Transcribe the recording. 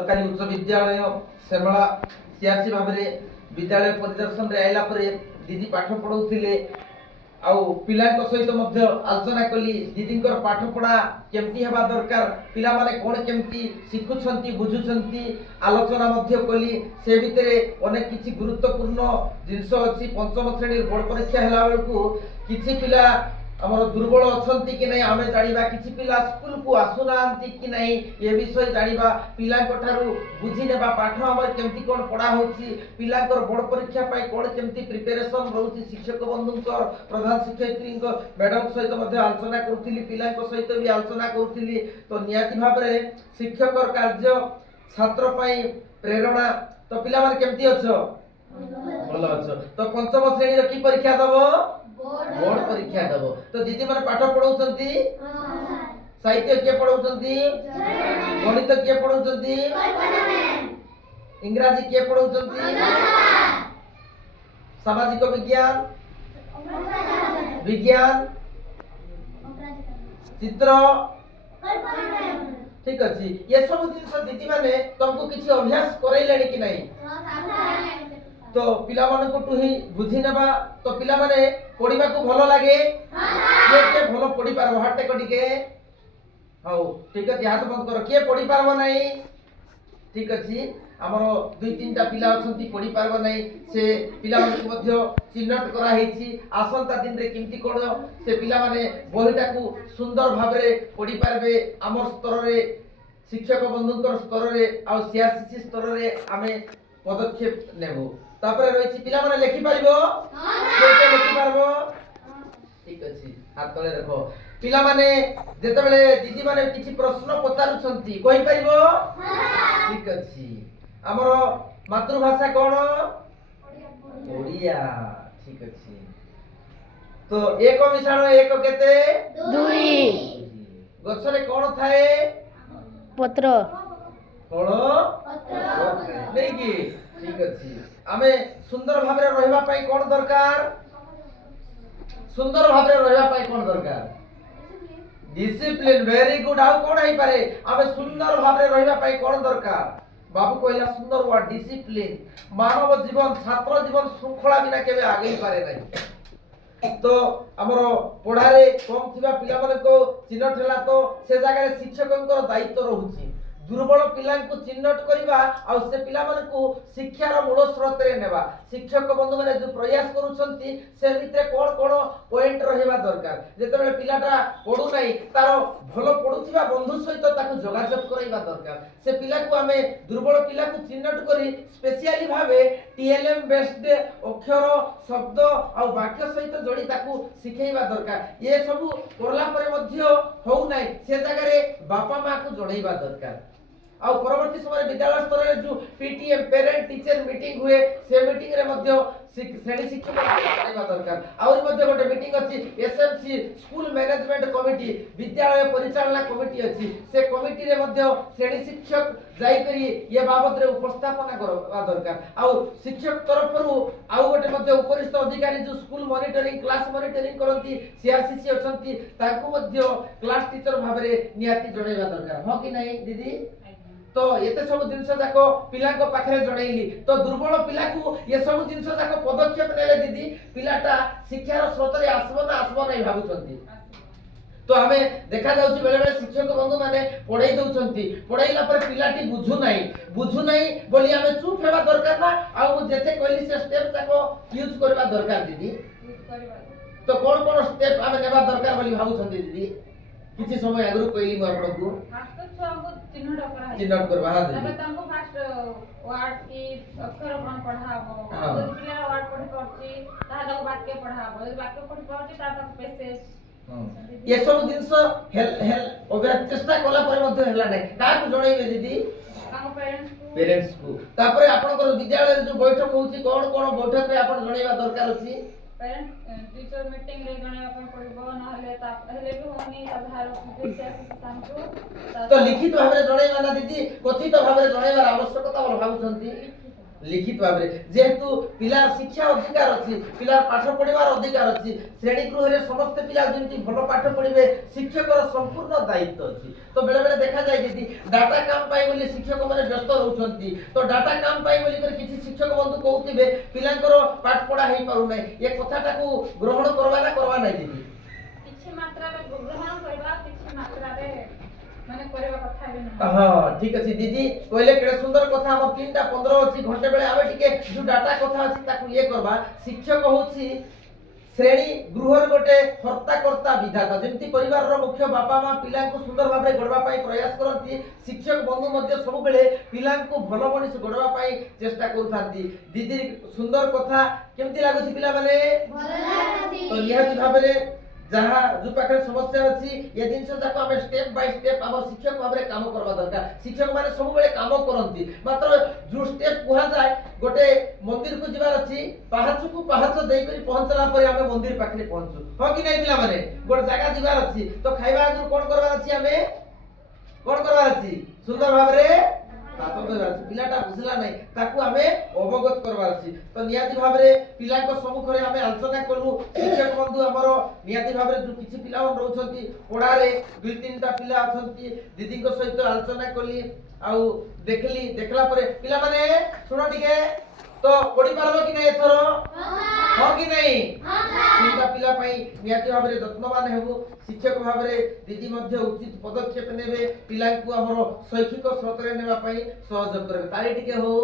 सरकारी उच्च विद्यालय सेमला सीआरसी भाव में विद्यालय परिदर्शन रे आइला परे दीदी पाठ पढ़ाउथिले आउ पिलांक सहित मध्य आलोचना कली दीदी पाठ पढ़ा केमती हेबा दरकार पिला माने कोन केमती शिखुछंती बुझुछंती आलोचना मध्य कली से भितरे अनेक किछि गुरुत्वपूर्ण जिंस अछि पंचम श्रेणी बोर्ड परीक्षा हला बेलकू किछि पिला हमर दुर्बल अछंती कि नै आमे जानिबा किछि पिला स्कूल को आसुनांती कि नै ए विषय जानिबा पिला कोठारु बुझी नेबा पाठ हमर केमती कोन पढ़ा होछि पिलाकर बोर्ड परीक्षा पाई कोन केमती प्रिपरेशन रहउछि शिक्षक बंधुकर प्रधान शिक्षयित्री मैडम सहित मध्ये आलोचना करथिली पिलाक सहित भी आलोचना करथिली तो नियाति भाबरे शिक्षकर कार्य छात्र पाई प्रेरणा तो पिला माने केमती अछो भलो अछो तो पंचम श्रेणी रो की परीक्षा दबो बोर्ड परीक्षा दबो तो दीदी माने पाठ पढाउछंती साहित्य के पढाउछंती गणित के पढाउछंती इंग्रजी के पढाउछंती सामाजिक विज्ञान विज्ञान चित्र ठीक अछि ये सब जिंस दीदी माने तुमको किछि अभ्यास करैलेनी कि नै तो पिला माने को टुही बुझी नेबा तो पिला माने पढिबा को भलो लागे के भलो पढि पारबो हाटे कटिके हाउ ठीक अछि हाथ बंद करो के पढि पारबो नै ठीक अछि हमरो दुई तीनटा पिला अछंती पढि पारबो नै से पिला माने मध्य चिन्हट करा हेछि आसंता दिन रे किमती कोड से पिला माने बहिटा को सुंदर भाबरे पढि पारबे हमर स्तर रे शिक्षक बंधुकर स्तर रे आ सीआरसीसी स्तर रे आमे पदक्षेप नेबो तापर रहिछि पिला माने लेखि पारिबो के लेखि पारबो ठीक अछि हाथ तळे रखो पिला माने जेते बेले दीदी माने किछि प्रश्न पचारु छंती कहि पारिबो ठीक अछि हमरो मातृभाषा कोन ओडिया ठीक अछि तो एक मिसाण एक केते दुई गछरे कोन थाए पत्र कोन पत्र नै कि ठीक अछि आमे सुंदर भाबरे रहबा पई कोन दरकार सुंदर भाबरे रहबा पई कोन दरकार डिसिप्लिन वेरी गुड आउ कोन आइ पारे आमे सुंदर भाबरे रहबा पई कोन दरकार बाबू कहला सुंदर वर्ड डिसिप्लिन मानव जीवन छात्र जीवन श्रृंखला बिना केबे आगे पारे नै तो हमरो पढ़ारे कम थिबा पिला माने को चिन्हट हला तो से जगह रे शिक्षकंकर दायित्व रहउची दुर्बल पिला को चिन्हट करबा आ से पिला माने को शिक्षार मूल स्रोत रे नेबा शिक्षक बंधु माने जो प्रयास करूछंती से भितरे कोन कोन पॉइंट रहबा दरकार जेते बेले पिलाटा पढु नै तारो भलो पढुथिबा बंधु सहित ताकू जोगाजोग करैबा दरकार से पिला को हमें दुर्बल पिला को चिन्हट करी स्पेशली भाबे टीएलएम बेस्ड अक्षर शब्द आ वाक्य सहित जोड़ी ताकू सिखैबा दरकार ये सब करला परे मध्य हो नै से जगह रे बापा मां को जोड़ैबा दरकार आ परवर्ती समय विद्यालय स्तर रे जो पीटीएम पेरेंट टीचर मीटिंग हुए से मीटिंग रे मध्य श्रेणी शिक्षक करैबा दरकार और मध्य गोटे मीटिंग अछि एसएमसी स्कूल मैनेजमेंट कमिटी विद्यालय परिचालना कमिटी अछि से कमिटी रे मध्य श्रेणी शिक्षक जाई करी ये बाबत रे उपस्थापना करबा दरकार आ शिक्षक तरफ रु आ गोटे मध्य उपरिस्थ अधिकारी जो स्कूल मॉनिटरिंग क्लास मॉनिटरिंग करंती सीआरसीसी अछंती ताकू मध्य क्लास टीचर भाबरे नियाती जणैबा दरकार हो कि नै दीदी तो एते सब जिंस जाको पिला को पाखरे जणैली तो दुर्बल पिला को ये सब जिंस जाको पदक्षेप नेले दीदी पिलाटा शिक्षार स्रोत रे आसबो नै भाबुचंती तो हमें देखा जाउची बेले बेले शिक्षक बंधु माने पढाई दउचंती पढाईला पर पिलाटी बुझु नै बोली हमें चुप हेबा दरकार ना आ जेते कहली से स्टेप जाको यूज करबा दरकार दीदी तो कोन कोन स्टेप हमें नेबा दरकार बोली भाबुचंती दीदी किछि समय आगरु कहली म आपन को चिन्हट करबा हा तबे तंको फास्ट वर्ड की अक्षर अपन पढ़ाबो जदि पिला वर्ड पढ़ि परची ताहा वाक्य पढ़ाबो जदि वाक्य पढ़ि परची ताहा पैसेज ये सब जिंस हेल ओबे चेष्टा कला पर मध्ये हला नै का को जणैबे दीदी ताको पेरेंट्स को तापरे आपन को विद्यालय रे जो बैठक होउची कोन कोन बैठक रे आपन जणैबा दरकार अछि पेरेंट टीचर मीटिंग रे जणे अपन पढिबो न हले ता हले भी होनी आधार तो लिखित भाबरे जणैबा ना दीदी कथित भाबरे जणैबार आवश्यकता बोल भाबुचंती लिखित भाव जेहेतु पिलार शिक्षा अधिकार अच्छी पिलार पाठ पढ़ार अधिकार अच्छी श्रेणी गृह रे समस्त पिला जमी भल पाठ पढ़े शिक्षक संपूर्ण दायित्व अच्छी तो बेले बेले देखा जाए दीदी डाटा काम पाई बोली शिक्षक मैंने व्यस्त रहउछंती तो डाटा काम पाई बोली कर किसी शिक्षक बंधु कहउथिबे पिलांकर पाठ पढ़ा हेई पारु नै ए कथाटा को ग्रहण करवा ना करवा नै दीदी किछि मात्रा रे ग्रहण करबा किछि मात्रा रे माने करबा कथा भी नहीं हां ठीक अछि दीदी कहले केडे सुंदर कथा हम 3:15 अछि घंटे बेले आबे टिके जो डाटा कथा अछि ताकू ये करबा शिक्षक होछि श्रेणी गृहर गोटे हर्ताकर्ता विधाता जेमती परिवार रो मुख्य बापा मां पिला को सुंदर भाबरे गढ़वा पाई प्रयास करंती शिक्षक बंधु मध्ये सब बेले पिला को भलो मनीष गढ़वा पाई चेष्टा करथांती दीदी सुंदर कथा केमती लागुछि पिला माने ଭଲ ଲାଗନ୍ତି तो निहाती भाबरे जहाँ जो पाखे समस्या अछि ये जिनस जाको हमें स्टेप बाय स्टेप हम शिक्षक भाबरे काम करबा दरकार शिक्षक माने सब बेले काम करंती मात्र जो स्टेप कुहा जाय गोटे मंदिर को जिबार अछि पहाच को पहाच देई करी पहुंचला पर हमें मंदिर पाखरे पहुंचू हो कि नै पिला माने गोटे जगह जिबार अछि तो खाइबा आगु कोन करबा अछि हमें कोन करबा अछि सुंदर भाबरे तातो करबा अछि पिलाटा बुझला नै ताकू हमें अवगत करबा अछि तो नियाती भाबरे पिला को सम्मुखरे हमें आलोचना करू शिक्षक बंधु हमरो नियाती भाबरे जो किछि पिला रहउछंती पढा रे दुई तीनटा पिला अछंती दीदी को सहित आलोचना कली आउ देखली देखला परे पिला माने सुनो टिके तो पढी पारबो कि नै एथरो हो कि नै तीनटा पिला पई नियाती भाबरे यत्नवान हेबो शिक्षक भाबरे दीदी मध्ये उचित पदक्षेप नेबे पिला को हमरो शैक्षिक स्रोतरे नेबा पई सहयोग करबे ताली टिके हो